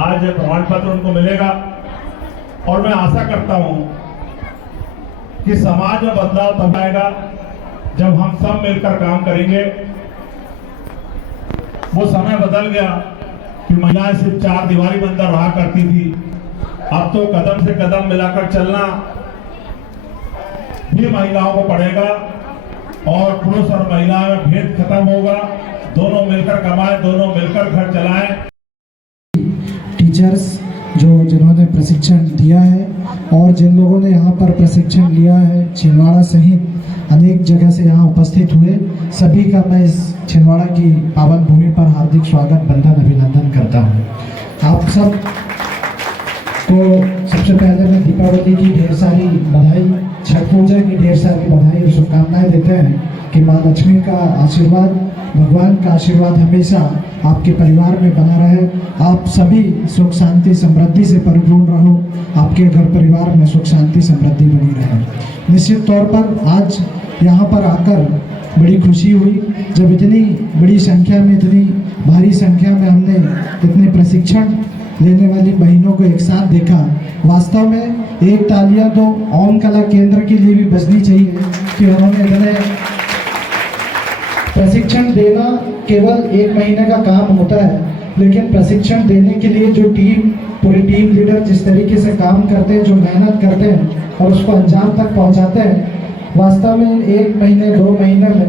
आज प्रमाण पत्र उनको मिलेगा और मैं आशा करता हूं कि समाज में बदलाव तब आएगा जब हम सब मिलकर काम करेंगे। वो समय बदल गया कि महिलाएं सिर्फ चार दीवारी में अंदर रहा करती थी। अब तो कदम से कदम मिलाकर चलना भी महिलाओं को पड़ेगा और पुरुष और महिला में भेद खत्म होगा। दोनों मिलकर कमाएं, दोनों मिलकर घर चलाएं। टीचर्स जिन्होंने प्रशिक्षण दिया है और जिन लोगों ने यहाँ पर प्रशिक्षण लिया है, छिंदवाड़ा सहित अनेक जगह से यहाँ उपस्थित हुए, सभी का मैं इस छिंदवाड़ा की पावन भूमि पर हार्दिक स्वागत, वंदन, अभिनंदन करता हूँ। आप सब को सबसे पहले मैं दीपावली की ढेर सारी बधाई, छठ पूजा की ढेर सारी बधाई और शुभकामनाएं देते हैं कि माँ लक्ष्मी का आशीर्वाद, भगवान का आशीर्वाद हमेशा आपके परिवार में बना रहे। आप सभी सुख शांति समृद्धि से परिपूर्ण रहो, आपके घर परिवार में सुख शांति समृद्धि बनी रहे। निश्चित तौर पर आज यहाँ पर आकर बड़ी खुशी हुई जब इतनी बड़ी संख्या में, इतनी भारी संख्या में हमने इतने प्रशिक्षण लेने वाली बहनों को एक साथ देखा। वास्तव में एक तालियां तो ओम कला केंद्र के लिए भी बजनी चाहिए कि उन्होंने इतने प्रशिक्षण देना केवल 1 महीने का काम होता है, लेकिन प्रशिक्षण देने के लिए जो पूरी टीम लीडर जिस तरीके से काम करते हैं, जो मेहनत करते हैं और उसको अंजाम तक पहुंचाते हैं, वास्तव में 1 महीने 2 महीने में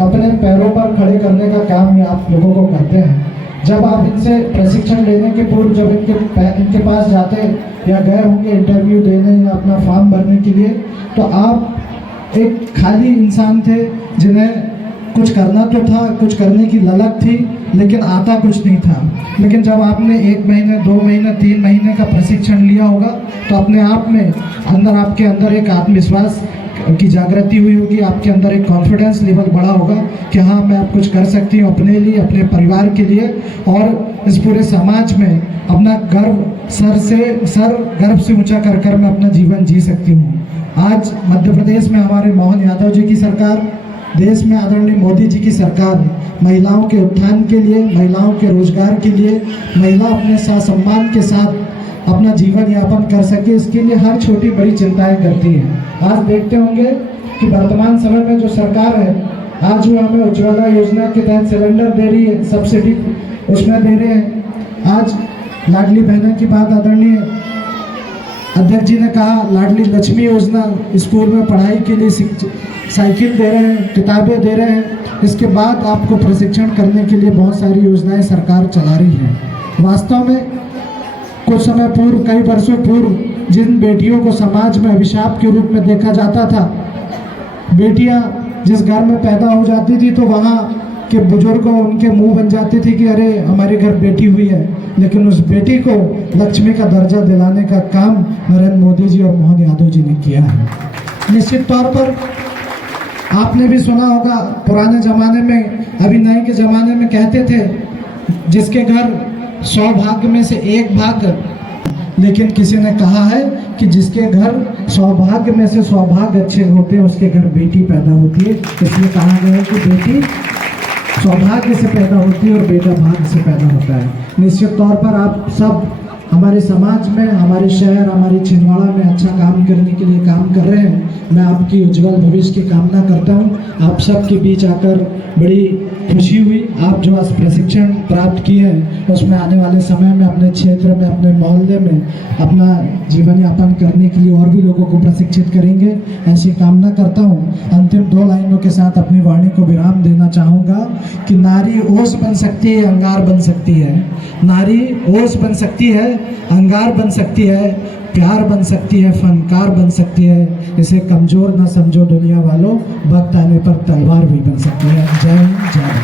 अपने पैरों पर खड़े करने का काम ये आप लोगों को करते हैं। जब आप इनसे प्रशिक्षण लेने के पूर्व जब इनके पास जाते या गए होंगे इंटरव्यू देने या अपना फॉर्म भरने के लिए, तो आप एक खाली इंसान थे जिन्हें कुछ करना तो था, कुछ करने की ललक थी, लेकिन आता कुछ नहीं था। लेकिन जब आपने 1 महीने 2 महीने 3 महीने का प्रशिक्षण लिया होगा तो अपने आप में आपके अंदर एक आत्मविश्वास की जागृति हुई होगी, आपके अंदर एक कॉन्फिडेंस लेवल बढ़ा होगा कि हाँ, मैं अब कुछ कर सकती हूँ अपने लिए, अपने परिवार के लिए और इस पूरे समाज में अपना गर्व से ऊंचा कर मैं अपना जीवन जी सकती हूँ। आज मध्य प्रदेश में हमारे मोहन यादव जी की सरकार, देश में आदरणीय मोदी जी की सरकार महिलाओं के उत्थान के लिए, महिलाओं के रोजगार के लिए, महिला अपने सम्मान के साथ अपना जीवन यापन कर सके, इसके लिए हर छोटी बड़ी चिंताएं करती है। आज देखते होंगे कि वर्तमान समय में जो सरकार है, आज वो हमें उज्ज्वला योजना के तहत सिलेंडर दे रही है, सब्सिडी उसमें दे रहे हैं। आज लाडली बहनों की बात आदरणीय अध्यक्ष जी ने कहा, लाडली लक्ष्मी योजना, स्कूल में पढ़ाई के लिए साइकिल दे रहे हैं, किताबें दे रहे हैं। इसके बाद आपको प्रशिक्षण करने के लिए बहुत सारी योजनाएं सरकार चला रही है। वास्तव में कुछ समय पूर्व, कई वर्षों पूर्व जिन बेटियों को समाज में अभिशाप के रूप में देखा जाता था, बेटियां जिस घर में पैदा हो जाती थी तो वहाँ के बुजुर्ग उनके मुंह बन जाते थे कि अरे हमारे घर बेटी हुई है, लेकिन उस बेटी को लक्ष्मी का दर्जा दिलाने का काम नरेंद्र मोदी जी और मोहन यादव जी ने किया है। निश्चित तौर पर आपने भी सुना होगा, पुराने ज़माने में, अभी नए के ज़माने में कहते थे जिसके घर 100 भाग में से 1 भाग, लेकिन किसी ने कहा है कि जिसके घर सौभाग्य में से 100 भाग अच्छे होते हैं उसके घर बेटी पैदा होती है। इसलिए कहा गया है कि बेटी सौभाग्य से पैदा होती है और बेटा भाग्य से पैदा होता है। निश्चित तौर पर आप सब हमारे समाज में, हमारे शहर, हमारी छिंदवाड़ा में अच्छा काम करने के लिए काम कर रहे हैं। मैं आपकी उज्जवल भविष्य की कामना करता हूं। आप सबके बीच आकर बड़ी खुशी हुई। आप जो आज प्रशिक्षण प्राप्त किए हैं उसमें आने वाले समय में अपने क्षेत्र में, अपने मोहल्ले में अपना जीवन यापन करने के लिए और भी लोगों को प्रशिक्षित करेंगे, ऐसी कामना करता हूँ। अंतिम 2 लाइनों के साथ अपनी वाणी को विराम देना चाहूँगा कि नारी ओस बन सकती है, अंगार बन सकती है। नारी ओस बन सकती है, अंगार बन सकती है, प्यार बन सकती है, फनकार बन सकती है। इसे कमजोर न समझो दुनिया वालों, वक्त आने पर तलवार भी बन सकती है। जय हिंद, जय भारत।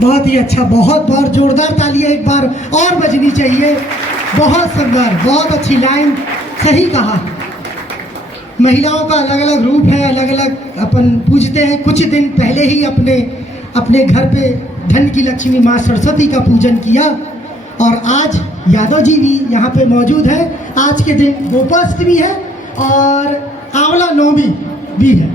बहुत ही अच्छा, बहुत जोरदार तालियां एक बार और बजनी चाहिए। बहुत सुंदर, बहुत अच्छी लाइन, सही कहा। महिलाओं का अलग अलग रूप है, अलग अलग अपन पूजते हैं। कुछ दिन पहले ही अपने घर पे धन की लक्ष्मी माँ सरस्वती का पूजन किया और आज यादव जी भी यहाँ पे मौजूद है। आज के दिन गोपाष्टमी है और आंवला नवमी भी है,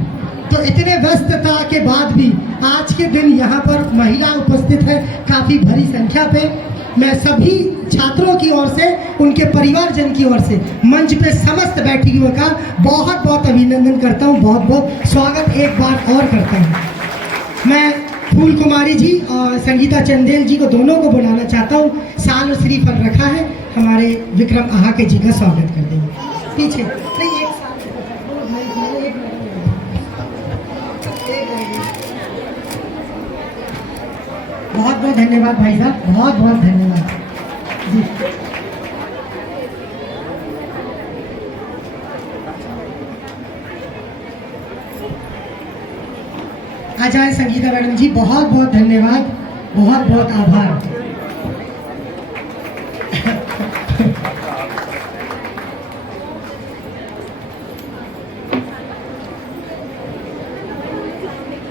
तो इतने व्यस्तता के बाद भी आज के दिन यहाँ पर महिला उपस्थित है काफ़ी भरी संख्या पे। मैं सभी छात्रों की ओर से, उनके परिवारजन की ओर से, मंच पे समस्त बैठी हुए का बहुत बहुत अभिनंदन करता हूँ, बहुत बहुत स्वागत एक बार और करता हूँ। मैं फूल कुमारी जी और संगीता चंदेल जी को दोनों को बुलाना चाहता हूँ। साल और श्रीफल रखा है, हमारे विक्रम आहाके जी का स्वागत कर देंगे। पीछे नहीं, एक बहुत बहुत धन्यवाद भाई साहब, बहुत बहुत धन्यवाद जी। आ जाए संगीता मैडम जी, बहुत बहुत धन्यवाद, बहुत बहुत आभार।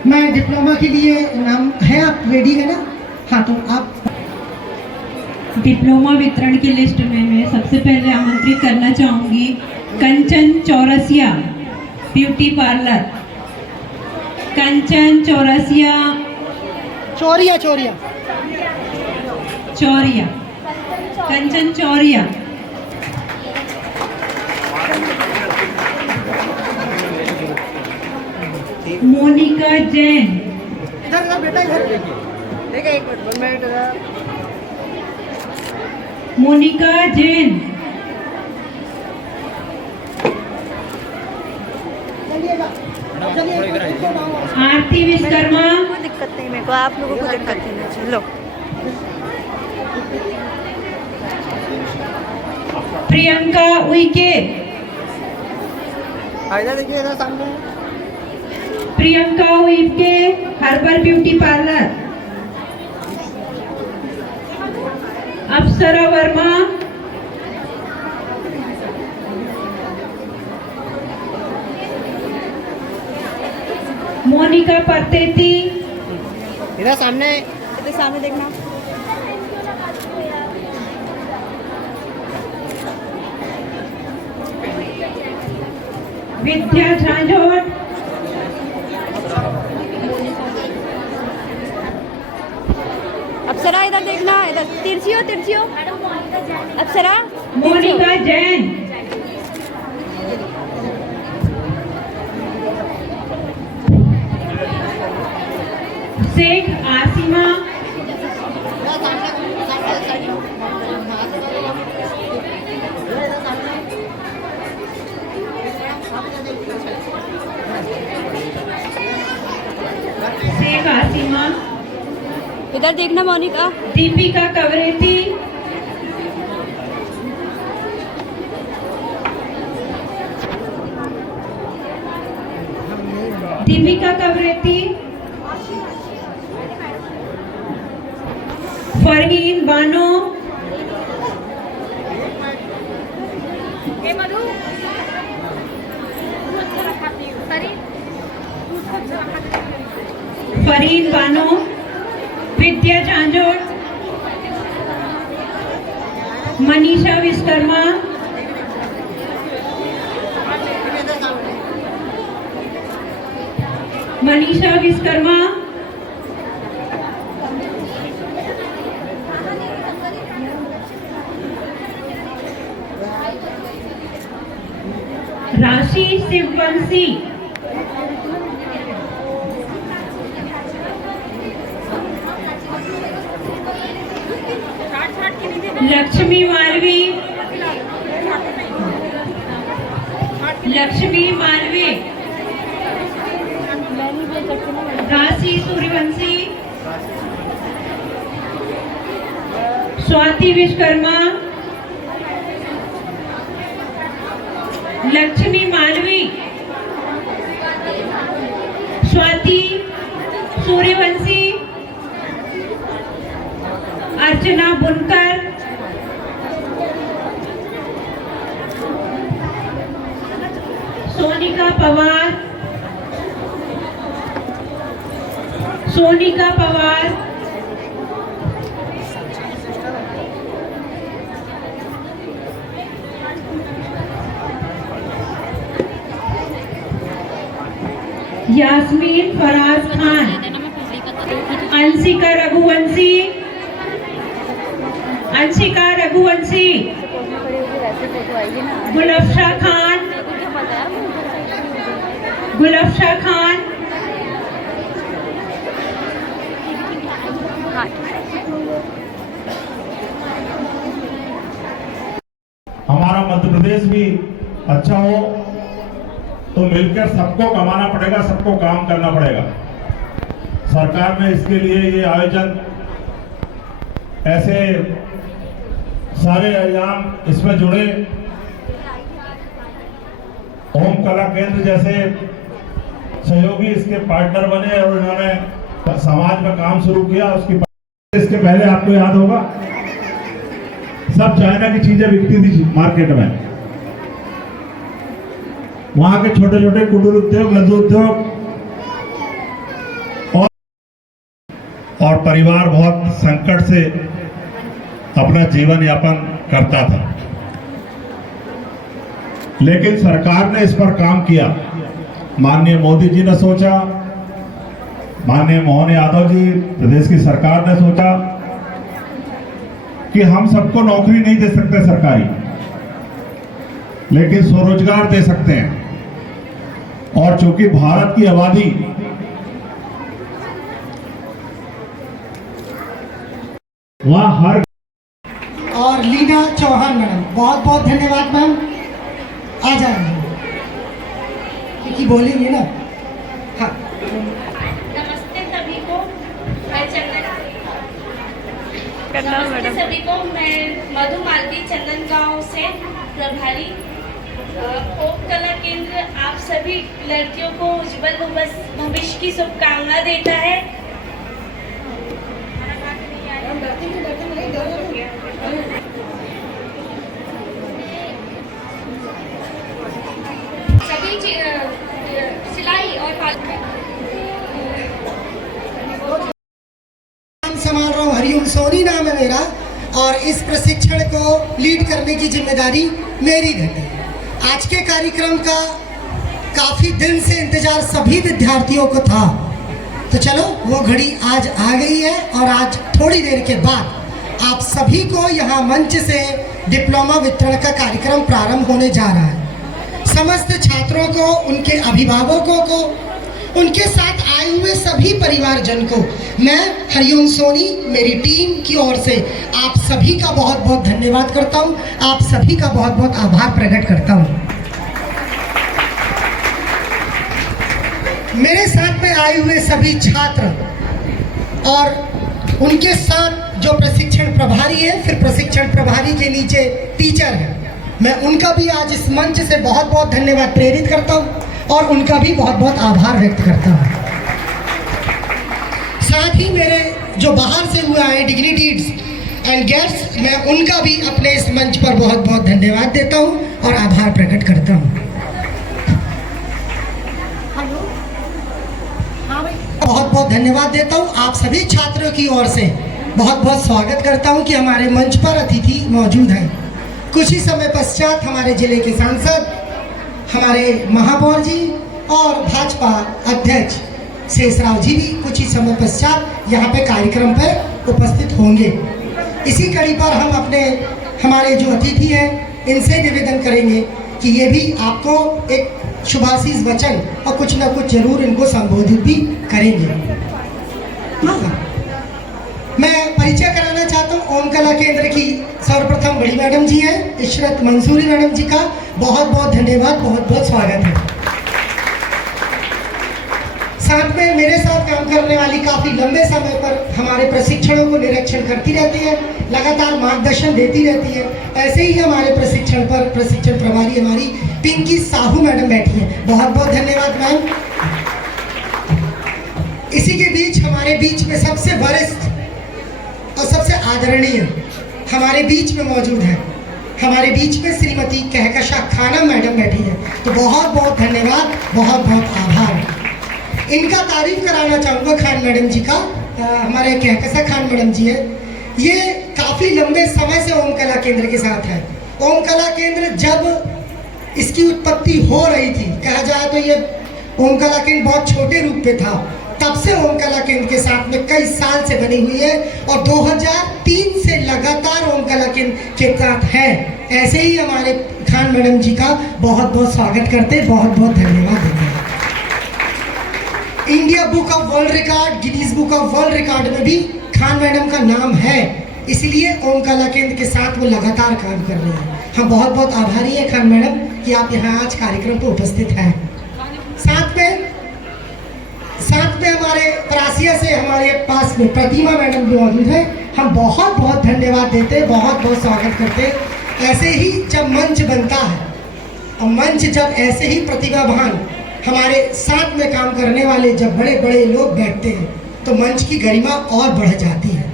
मैं डिप्लोमा के लिए नाम है, आप रेडी है ना? हाँ, तो आप डिप्लोमा वितरण की लिस्ट में मैं सबसे पहले आमंत्रित करना चाहूँगी कंचन चौरसिया ब्यूटी पार्लर। कंचन चौरसिया चौरिया चौरिया चौरिया कंचन चौरिया। मोनिका जैन। इधर बेटा, इधर मोनिका जैन। आरती विश्वकर्मा। कोई दिक्कत नहीं मेरे को, आप लोगों को दिक्कत नहीं। चलो प्रियंका उइके। देखिए, इधर सामने Priyanka Uike herbal beauty parlour. Apsara Verma. Monika Parteti. इधर सामने देखना। विद्या झांझोट। अप्सरा इधर देखना, इधर तिरछी हो। अप्सरा मोनिका जैन। शेख आसिमा। शेख आसिमा। इधर देखना मोनिका। दीपिका कवरेती। दीपिका कवरेती। फरहीन बानो। फरहीन बानो। विद्या झांझोट। मनीषा विश्वकर्मा। मनीषा विश्वकर्मा। राशि शिववंशी। लक्ष्मी मालवी। लक्ष्मी मालवी। राशि सूर्यवंशी। स्वाति विश्वकर्मा। लक्ष्मी मालवी। स्वाति सूर्यवंशी। अर्चना बुनकर। सोनिका पवार। सोनिका पवार। यास्मीन फराज खान। अंशिका रघुवंशी, अंशिका रघुवंशी, गुलफ्शा खान, गुलफ्शा खान, हमारा मध्य प्रदेश भी अच्छा हो तो मिलकर सबको कमाना पड़ेगा, सबको काम करना पड़ेगा। सरकार ने इसके लिए ये आयोजन, ऐसे सारे अभियान इसमें जुड़े, ओम कला केंद्र जैसे सहयोगी इसके पार्टनर बने और इन्होंने समाज में काम शुरू किया। इसके पहले आपको याद होगा सब चाइना की चीजें बिकती थी मार्केट में, वहां के छोटे छोटे कुटीर उद्योग, लघु उद्योग और परिवार बहुत संकट से अपना जीवन यापन करता था। लेकिन सरकार ने इस पर काम किया। माननीय मोदी जी ने सोचा, माननीय मोहन यादव जी प्रदेश की सरकार ने सोचा कि हम सबको नौकरी नहीं दे सकते सरकारी, लेकिन स्वरोजगार दे सकते हैं। और चूंकि भारत की आबादी वहां हर और लीना चौहान मैडम, बहुत बहुत धन्यवाद मैम। आ जाएंगे क्योंकि बोलेंगे ना। हाँ, नमस्ते सभी को, मैं नमस्ते सभी को, मैं मधु मालवी चंदन गांव से प्रभारी ओम कला केंद्र आप सभी लड़कियों को उज्जवल भविष्य की शुभकामना देता है। सभी सिलाई और संभाल रहा हूँ, हरिओम सोनी नाम है मेरा, और इस प्रशिक्षण को लीड करने की जिम्मेदारी मेरी रहती है। आज के कार्यक्रम का काफी दिन से इंतजार सभी विद्यार्थियों को था, तो चलो वो घड़ी आज आ गई है और आज थोड़ी देर के बाद आप सभी को यहाँ मंच से डिप्लोमा वितरण का कार्यक्रम प्रारंभ होने जा रहा है। समस्त छात्रों को, उनके अभिभावकों को, उनके साथ आए हुए सभी परिवारजन को मैं हरिओम सोनी मेरी टीम की ओर से आप सभी का बहुत बहुत धन्यवाद करता हूं, आप सभी का बहुत बहुत आभार प्रकट करता हूं। मेरे साथ में आए हुए सभी छात्र और उनके साथ जो प्रशिक्षण प्रभारी है, फिर प्रशिक्षण प्रभारी के नीचे टीचर है, मैं उनका भी आज इस मंच से बहुत बहुत धन्यवाद प्रेरित करता हूं और उनका भी बहुत बहुत आभार व्यक्त करता हूं। साथ ही मेरे जो बाहर से हुए आए डिग्निटीज एंड गेस्ट्स, मैं उनका भी अपने इस मंच पर बहुत बहुत धन्यवाद देता हूं और आभार प्रकट करता हूं। बहुत बहुत धन्यवाद देता हूं आप सभी छात्रों की ओर से, बहुत बहुत स्वागत करता हूं कि हमारे मंच पर अतिथि मौजूद हैं। कुछ ही समय पश्चात हमारे जिले के सांसद, हमारे महापौर जी और भाजपा अध्यक्ष शेषराव जी भी कुछ ही समय पश्चात यहाँ पे कार्यक्रम पर उपस्थित होंगे। इसी कड़ी पर हम हमारे जो अतिथि हैं इनसे निवेदन करेंगे कि ये भी आपको एक शुभाशीष वचन और कुछ ना कुछ जरूर इनको संबोधित भी करेंगे। मैं परिचय कराना चाहता हूँ ओम कला केंद्र की सर्वप्रथम बड़ी मैडम जी हैं, इशरत मंसूरी मैडम जी का बहुत बहुत धन्यवाद, बहुत बहुत स्वागत है। साथ में मेरे साथ काम करने वाली काफी लंबे समय पर हमारे प्रशिक्षणों को निरीक्षण करती रहती है, लगातार मार्गदर्शन देती रहती है। ऐसे ही हमारे प्रशिक्षण पर प्रशिक्षण प्रभारी हमारी पिंकी साहू मैडम बैठी है, बहुत बहुत धन्यवाद मैम। इसी के बीच हमारे बीच में सबसे वरिष्ठ और सबसे आदरणीय हमारे बीच में मौजूद है, हमारे बीच में श्रीमती कहकशा खानम मैडम बैठी है, तो बहुत बहुत धन्यवाद, बहुत बहुत आभार। इनका तारीफ कराना चाहूँगा खान मैडम जी का, हमारे कहकशा खान मैडम जी है, ये काफ़ी लंबे समय से ओम कला केंद्र के साथ है। ओम कला केंद्र जब इसकी उत्पत्ति हो रही थी, कहा जाए तो ये ओम कला केंद्र बहुत छोटे रूप पे था, तब से ओम कला केंद्र के साथ में कई साल से बनी हुई है और 2003 से लगातार ओम कला केंद्र के साथ है। ऐसे ही हमारे खान मैडम जी का बहुत बहुत स्वागत करते, बहुत बहुत धन्यवाद देते हैं। India book of world record, Guinness book of world record में भी खान मैडम का नाम है, इसलिए ओम कला केंद्र के साथ वो लगातार काम कर रहे हैं। हम बहुत बहुत आभारी हैं खान मैडम कि आप यहाँ आज कार्यक्रम पर उपस्थित हैं। साथ में हमारे परासिया से हमारे पास में प्रतिमा मैडम भी मौजूद है। हम बहुत बहुत धन्यवाद देते, बहुत बहुत स्वागत करते। ऐसे ही जब मंच बनता है और मंच जब ऐसे ही प्रतिभावान हमारे साथ में काम करने वाले जब बड़े बड़े लोग बैठते हैं तो मंच की गरिमा और बढ़ जाती है।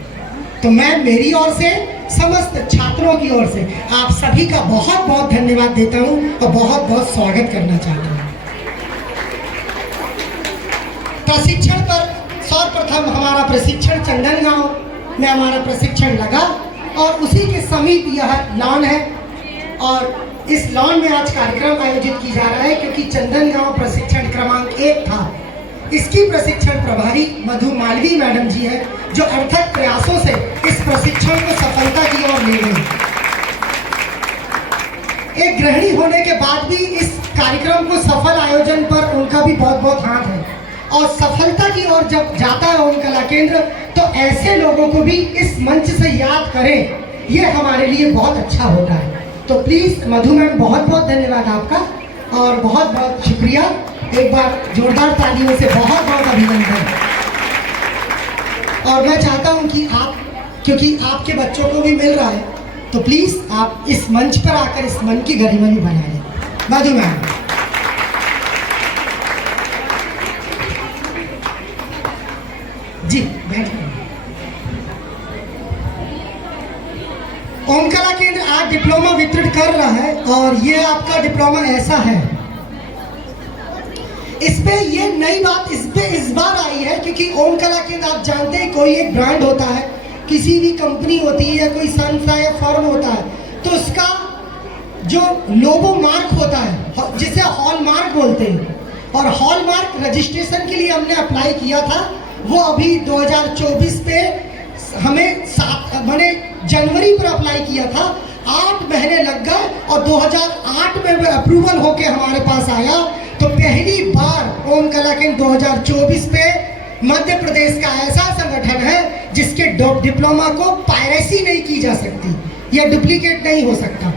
तो मैं मेरी ओर से, समस्त छात्रों की ओर से आप सभी का बहुत बहुत धन्यवाद देता हूँ और बहुत बहुत स्वागत करना चाहता हूँ। प्रशिक्षण पर सर्वप्रथम हमारा प्रशिक्षण चंदन गांव में हमारा प्रशिक्षण लगा और उसी के समीप यह लॉन है और इस लॉन में आज कार्यक्रम आयोजित की जा रहा है क्योंकि चंदन गांव प्रशिक्षण क्रमांक 1 था। इसकी प्रशिक्षण प्रभारी मधु मालवी मैडम जी है जो अर्थक प्रयासों से इस प्रशिक्षण को सफलता की ओर ले गई। एक गृहिणी होने के बाद भी इस कार्यक्रम को सफल आयोजन पर उनका भी बहुत बहुत हाथ है और सफलता की ओर जब जाता है ओम कला केंद्र तो ऐसे लोगों को भी इस मंच से याद करें, ये हमारे लिए बहुत अच्छा होता है। तो प्लीज मधु मैम बहुत बहुत धन्यवाद आपका और बहुत बहुत शुक्रिया। एक बार जोरदार तालियों से बहुत बहुत अभिनंदन। और मैं चाहता हूं कि आप, क्योंकि आपके बच्चों को भी मिल रहा है, तो प्लीज आप इस मंच पर आकर इस मन की गरिमा भी बना लें। मधु मैम जी बैठिए। ओम कला केंद्र आज डिप्लोमा वितरित कर रहा है और ये आपका डिप्लोमा ऐसा है, इस पे ये नई बात इस बार आई है क्योंकि ओम कला केंद्र आप जानते हैं कोई एक ब्रांड होता है, किसी भी कंपनी होती है या कोई संस्था या फर्म होता है तो उसका जो लोगो मार्क होता है जिसे हॉलमार्क बोलते हैं और हॉलमार्क रजिस्ट्रेशन के लिए हमने अप्लाई किया था। वो अभी 2024 पे हमें मैंने जनवरी पर अप्लाई किया था, 8 महीने लग गए और 2008 में अप्रूवल होके हमारे पास आया। तो पहली बार ओम कला केंद्र 2024 पे मध्य प्रदेश का ऐसा संगठन है जिसके डिप्लोमा को पायरेसी नहीं की जा सकती या डुप्लीकेट नहीं हो सकता,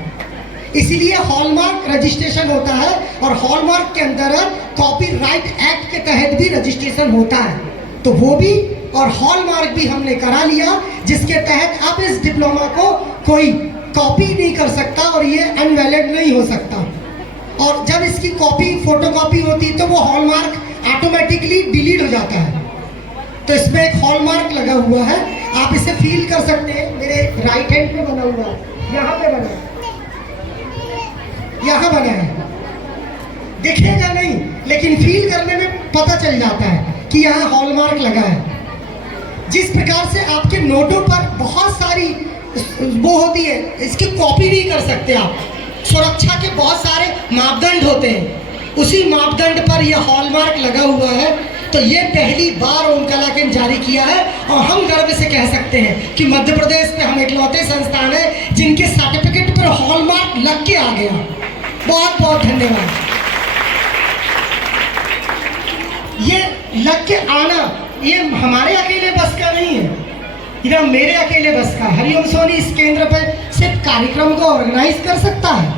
इसलिए हॉलमार्क रजिस्ट्रेशन होता है और हॉलमार्क के अंदर कॉपीराइट एक्ट के तहत भी रजिस्ट्रेशन होता है। तो वो भी और हॉलमार्क भी हमने करा लिया जिसके तहत अब इस डिप्लोमा को कोई कॉपी नहीं कर सकता और ये अनवैलिड नहीं हो सकता। और जब इसकी कॉपी फोटोकॉपी होती है तो वो हॉलमार्क ऑटोमेटिकली डिलीट हो जाता है। तो इसमें एक हॉलमार्क लगा हुआ है, आप इसे फील कर सकते हैं। मेरे राइट हैंड पे बना हुआ है, यहाँ पे बना है, यहाँ बना है, दिखेगा नहीं लेकिन फील करने में पता चल जाता है कि यहाँ हॉलमार्क लगा है। जिस प्रकार से आपके नोटों पर बहुत सारी वो होती है, इसकी कॉपी नहीं कर सकते आप, सुरक्षा के बहुत सारे मापदंड होते हैं, उसी मापदंड पर यह हॉलमार्क लगा हुआ है। तो ये पहली बार ओम कला केंद्र जारी किया है और हम गर्व से कह सकते हैं कि मध्य प्रदेश में हम इकलौते संस्थान है जिनके सर्टिफिकेट पर हॉलमार्क लग के आ गया। बहुत बहुत धन्यवाद। ये लग के आना ये हमारे अकेले बस का नहीं है, ये मेरे अकेले बस का। हरिओम सोनी इस केंद्र पर सिर्फ कार्यक्रम को ऑर्गेनाइज कर सकता है,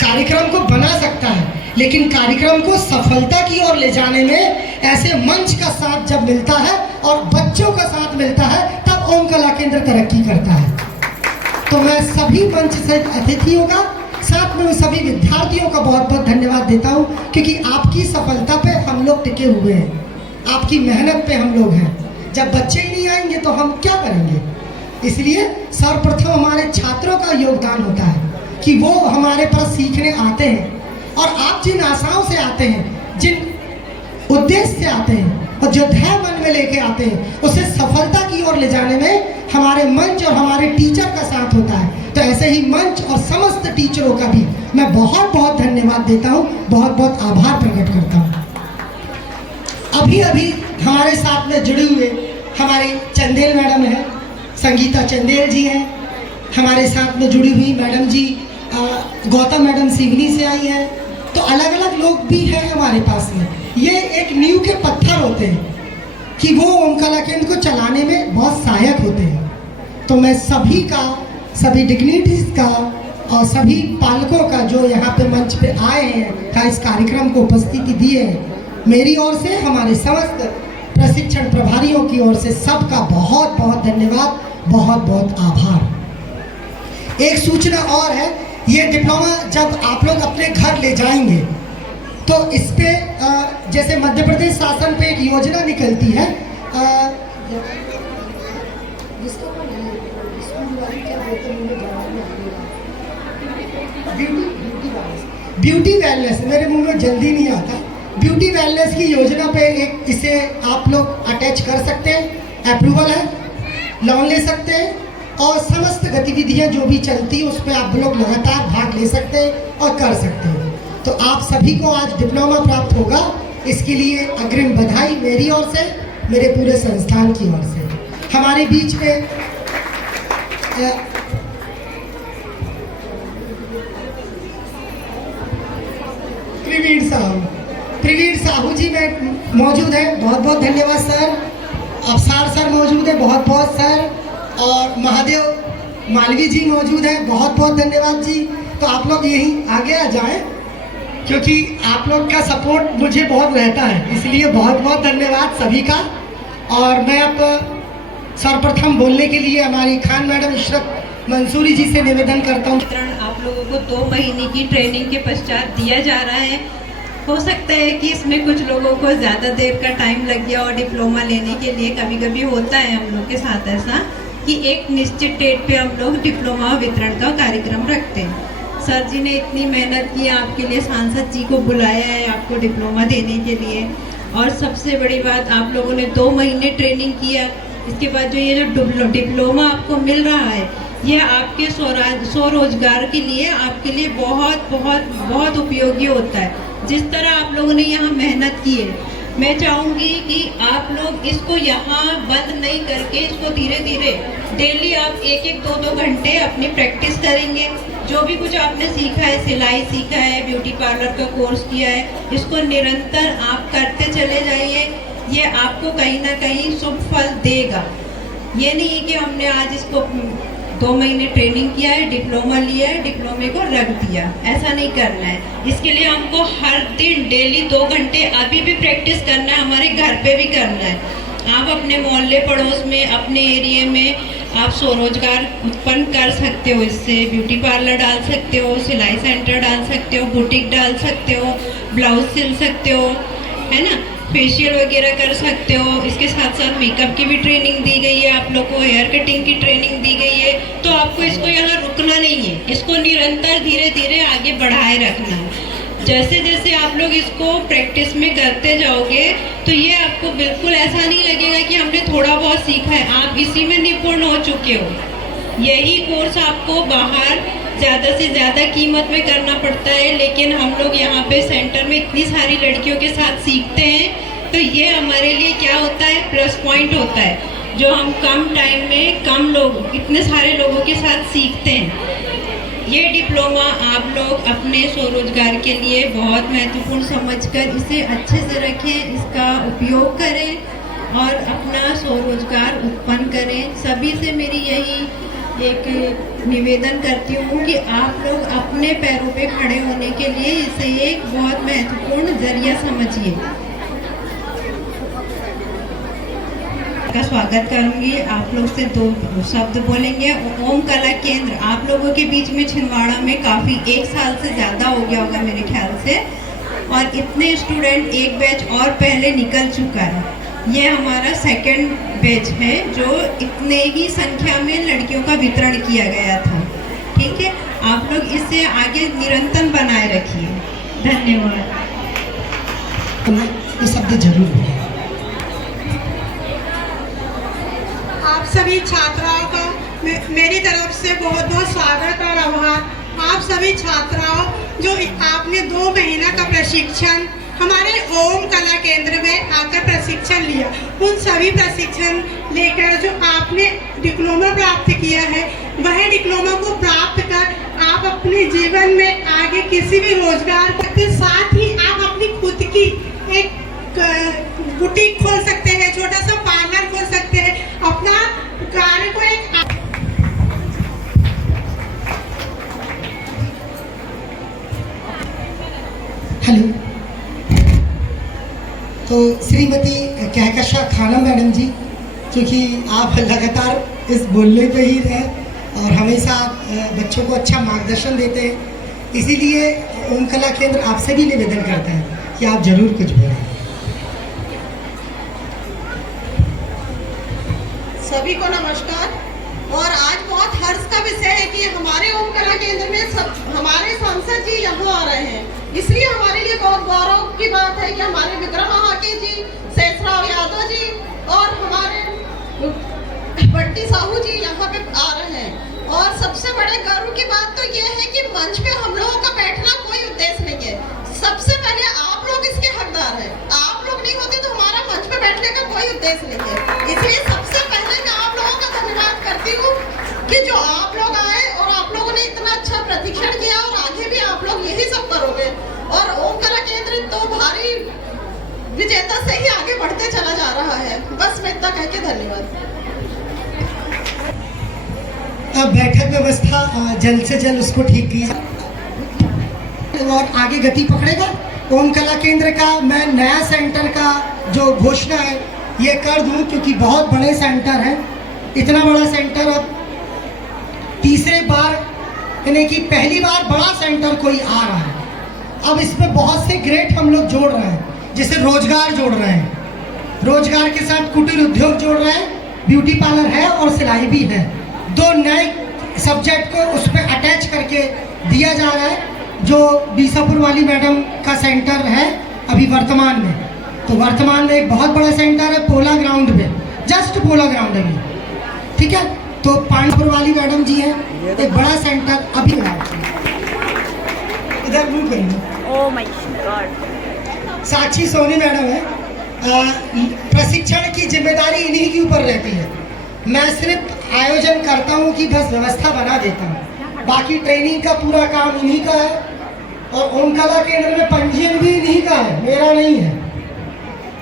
कार्यक्रम को बना सकता है, लेकिन कार्यक्रम को सफलता की ओर ले जाने में ऐसे मंच का साथ जब मिलता है और बच्चों का साथ मिलता है तब ओम कला केंद्र तरक्की करता है। तो मैं सभी मंच से अतिथियों का, साथ में सभी विद्यार्थियों का बहुत बहुत धन्यवाद देता हूँ क्योंकि आपकी सफलता पे हम लोग टिके हुए हैं, आपकी मेहनत पे हम लोग हैं। जब बच्चे ही नहीं आएंगे तो हम क्या करेंगे? इसलिए सर्वप्रथम हमारे छात्रों का योगदान होता है कि वो हमारे पास सीखने आते हैं और आप जिन आशाओं से आते हैं, जिन उद्देश्य से आते हैं और जो ध्येय मन में लेके आते हैं, उसे सफलता की ओर ले जाने में हमारे मंच और हमारे टीचर का साथ होता है। तो ऐसे ही मंच और समस्त टीचरों का भी मैं बहुत बहुत धन्यवाद देता हूँ, बहुत बहुत आभार प्रकट करता हूँ। अभी अभी हमारे साथ में जुड़े हुए हमारी चंदेल मैडम है, संगीता चंदेल जी हैं हमारे साथ में जुड़ी हुई, मैडम जी गौतम मैडम सिवनी से आई हैं, तो अलग अलग लोग भी हैं हमारे पास में। ये एक नींव के पत्थर होते हैं कि वो ओम कला केंद्र को चलाने में बहुत सहायक होते हैं। तो मैं सभी का, सभी डिग्निटीज का और सभी पालकों का जो यहाँ पे मंच पे आए हैं, का इस कार्यक्रम को उपस्थिति दी है, मेरी ओर से, हमारे समस्त प्रशिक्षण प्रभारियों की ओर से सबका बहुत बहुत धन्यवाद, बहुत बहुत आभार। एक सूचना और है, ये डिप्लोमा जब आप लोग अपने घर ले जाएंगे तो इस पे जैसे मध्य प्रदेश शासन पे एक योजना निकलती है, ब्यूटी वेलनेस, मेरे मुंह में जल्दी नहीं आता, ब्यूटी वेलनेस की योजना पे एक इसे आप लोग अटैच कर सकते हैं, अप्रूवल है, लोन ले सकते हैं और समस्त गतिविधियां जो भी चलती है उस पर आप लोग लगातार भाग ले सकते हैं और कर सकते हैं। तो आप सभी को आज डिप्लोमा प्राप्त होगा, इसके लिए अग्रिम बधाई मेरी ओर से, मेरे पूरे संस्थान की ओर से। हमारे बीच में प्रवीण साहू जी में मौजूद है, बहुत बहुत धन्यवाद सर। अफसार सर मौजूद है, बहुत बहुत सर। और महादेव मालवी जी मौजूद है, बहुत बहुत धन्यवाद जी। तो आप लोग यहीं आगे आ जाएं, क्योंकि आप लोग का सपोर्ट मुझे बहुत रहता है, इसलिए बहुत बहुत धन्यवाद सभी का। और मैं अब सर्वप्रथम बोलने के लिए हमारी खान मैडम इशरत मंसूरी जी से निवेदन करता हूँ। आप लोगों को 2 महीने की ट्रेनिंग के पश्चात दिया जा रहा है। हो सकता है कि इसमें कुछ लोगों को ज़्यादा देर का टाइम लग गया और डिप्लोमा लेने के लिए कभी कभी होता है हम लोग के साथ ऐसा कि एक निश्चित डेट पे हम लोग डिप्लोमा वितरण का कार्यक्रम रखते हैं। सर जी ने इतनी मेहनत की, आपके लिए सांसद जी को बुलाया है आपको डिप्लोमा देने के लिए। और सबसे बड़ी बात, आप लोगों ने 2 महीने ट्रेनिंग किया, इसके बाद जो ये जो डिप्लोमा आपको मिल रहा है, ये आपके स्वरोजगार के लिए, आपके लिए बहुत बहुत बहुत उपयोगी होता है। जिस तरह आप लोगों ने यहाँ मेहनत की है, मैं चाहूँगी कि आप लोग इसको यहाँ बंद नहीं करके इसको धीरे धीरे डेली आप 1-1, 2-2 घंटे अपनी प्रैक्टिस करेंगे। जो भी कुछ आपने सीखा है, सिलाई सीखा है, ब्यूटी पार्लर का कोर्स किया है, इसको निरंतर आप करते चले जाइए। ये आपको कहीं ना कहीं शुभ फल देगा। ये नहीं कि हमने आज इसको 2 महीने ट्रेनिंग किया है, डिप्लोमा लिया है, डिप्लोमे को रख दिया, ऐसा नहीं करना है। इसके लिए हमको हर दिन डेली 2 घंटे अभी भी प्रैक्टिस करना है, हमारे घर पे भी करना है। आप अपने मोहल्ले पड़ोस में, अपने एरिया में आप स्वरोजगार उत्पन्न कर सकते हो। इससे ब्यूटी पार्लर डाल सकते हो, सिलाई सेंटर डाल सकते हो, बुटीक डाल सकते हो, ब्लाउज सिल सकते हो, है ना, फेशियल वगैरह कर सकते हो। इसके साथ साथ मेकअप की भी ट्रेनिंग दी गई है, आप लोग को हेयर कटिंग की ट्रेनिंग दी गई है। तो आपको इसको यहाँ रुकना नहीं है, इसको निरंतर धीरे धीरे आगे बढ़ाए रखना है। जैसे जैसे आप लोग इसको प्रैक्टिस में करते जाओगे तो ये आपको बिल्कुल ऐसा नहीं लगेगा कि हमने थोड़ा बहुत सीखा है, आप इसी में निपुण हो चुके हो। यही कोर्स आपको बाहर ज़्यादा से ज़्यादा कीमत में करना पड़ता है, लेकिन हम लोग यहाँ पे सेंटर में इतनी सारी लड़कियों के साथ सीखते हैं, तो ये हमारे लिए क्या होता है, प्लस पॉइंट होता है, जो हम कम टाइम में कम लोग, इतने सारे लोगों के साथ सीखते हैं। ये डिप्लोमा आप लोग अपने स्वरोजगार के लिए बहुत महत्वपूर्ण समझकर इसे अच्छे से रखें, इसका उपयोग करें और अपना स्वरोजगार उत्पन्न करें। सभी से मेरी यही एक निवेदन करती हूँ कि आप लोग अपने पैरों पे खड़े होने के लिए इसे एक बहुत महत्वपूर्ण जरिया समझिए। का स्वागत करूंगी, आप लोग से 2 शब्द बोलेंगे। ओम कला केंद्र आप लोगों के बीच में छिंदवाड़ा में काफ़ी 1 साल से ज़्यादा हो गया होगा मेरे ख्याल से, और इतने स्टूडेंट एक बैच और पहले निकल चुका है। ये हमारा 2nd बैच है जो इतने ही संख्या में लड़कियों का वितरण किया गया था। ठीक है, आप लोग इसे आगे निरंतर बनाए रखिए। धन्यवाद। ये शब्द जरूर बोलिए। आप सभी छात्राओं का मेरी तरफ से बहुत बहुत स्वागत और आभार। आप सभी छात्राओं जो आपने 2 महीना का प्रशिक्षण हमारे ओम कला केंद्र में आकर प्रशिक्षण लिया। उन सभी प्रशिक्षण लेकर जो आपने डिप्लोमा प्राप्त किया है, वह डिप्लोमा को प्राप्त कर आप अपने जीवन में आगे किसी भी रोजगार के साथ ही आप अपनी खुद की एक बुटीक खोल सकते हैं, छोटा सा पार्लर खोल सकते हैं, अपना कार्य को एक हेलो। तो श्रीमती कहकशा खानम मैडम जी, क्योंकि आप लगातार इस बोलने पे ही रहे और हमेशा बच्चों को अच्छा मार्गदर्शन देते हैं, इसीलिए ओम कला केंद्र आपसे भी निवेदन करता है कि आप जरूर कुछ बोलें। सभी को नमस्कार। और आज बहुत हर्ष का विषय है कि हमारे ओम कला केंद्र में हमारे सांसद जी यहाँ आ रहे हैं, इसलिए हमारे लिए बहुत गौरव की बात है कि हमारे विक्रम महाके जी, शेषराव यादव जी और हमारे बट्टी साहू जी यहाँ पे आ रहे हैं। और सबसे बड़े गर्व की बात तो ये है कि मंच पे हम लोगों का बैठना कोई उद्देश्य नहीं है, सबसे पहले आप लोग इसके हकदार हैं। आप लोग नहीं होते तो हमारा मंच पे बैठने का कोई उद्देश्य नहीं है। इसलिए सबसे पहले मैं आप लोगों का धन्यवाद करती हूँ कि जो आप लोग आए और आप लोगों ने इतना अच्छा प्रशिक्षण किया और आगे भी आप लोग यही सब करोगे। और ओम कला केंद्र तो भारी विजेता से ही आगे बढ़ते चला जा रहा है। बस मैं इतना कह के धन्यवाद। अब बैठक व्यवस्था जल्द से जल्द उसको ठीक किया और आगे गति पकड़ेगा। ओम कला केंद्र का मैं नया सेंटर का जो घोषणा है ये कर दूं, क्योंकि बहुत बड़े सेंटर हैं। इतना बड़ा सेंटर अब तीसरे बार, यानी कि पहली बार बड़ा सेंटर कोई आ रहा है। अब इसमें बहुत से ग्रेड हम लोग जोड़ रहे हैं, जैसे रोजगार जोड़ रहे हैं, रोजगार के साथ कुटीर उद्योग जोड़ रहे हैं, ब्यूटी पार्लर है और सिलाई भी है। 2 नए सब्जेक्ट को उस पर अटैच करके दिया जा रहा है, जो बीसापुर वाली मैडम का सेंटर है अभी वर्तमान में। तो वर्तमान में एक बहुत बड़ा सेंटर है पोला ग्राउंड में, जस्ट पोला ग्राउंड में, ठीक है। तो पांडपुर वाली मैडम जी है, एक बड़ा सेंटर अभी इधर मूव करेंगे। Oh my god. Sakshi Soni madam है, प्रशिक्षण की जिम्मेदारी इन्हीं के ऊपर रहती है। मैं सिर्फ आयोजन करता हूँ कि बस व्यवस्था बना देता हूँ, बाकी ट्रेनिंग का पूरा काम इन्हीं का है। और ओम कला केंद्र में पंजीयन भी इन्हीं का है, मेरा नहीं है,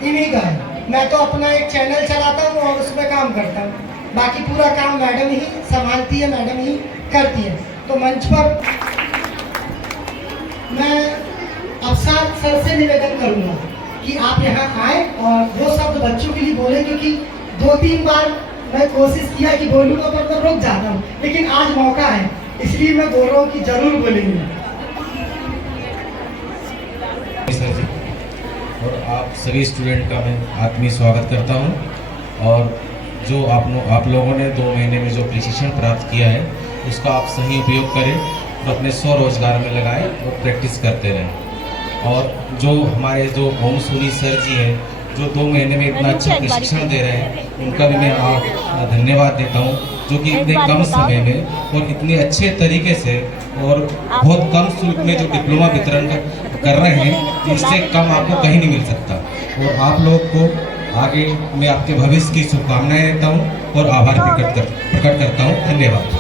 इन्हीं का है। मैं तो अपना एक चैनल चलाता हूँ और उसमें काम करता हूँ, बाकी पूरा काम मैडम ही संभालती है, मैडम ही करती है। तो मंच पर मैं अफसर सर से निवेदन करूँगा कि आप यहाँ आए और 2 शब्द बच्चों के लिए बोले, क्योंकि 2-3 बार मैं कोशिश किया कि बोलूँगा पर मैं रुक जाता हूँ, लेकिन आज मौका है इसलिए मैं बोल रहा हूँ कि जरूर बोलेंगे। सर जी और आप सभी स्टूडेंट का मैं आत्मीय स्वागत करता हूँ। और जो आप लोगों ने 2 महीने में जो प्रशिक्षण प्राप्त किया है उसका आप सही उपयोग करें और अपने स्वरोजगार में लगाएं और प्रैक्टिस करते रहें। और जो हमारे जो ओम सूरी सर जी हैं जो 2 महीने में इतना अच्छा प्रशिक्षण दे रहे हैं, उनका भी मैं धन्यवाद देता हूँ, जो कि इतने कम समय में और इतने अच्छे तरीके से और बहुत कम शुल्क में जो डिप्लोमा वितरण कर रहे हैं, इससे कम आपको कहीं नहीं मिल सकता। और आप लोग को आगे मैं आपके भविष्य की शुभकामनाएं देता हूँ और आभार प्रकट करता हूँ। धन्यवाद।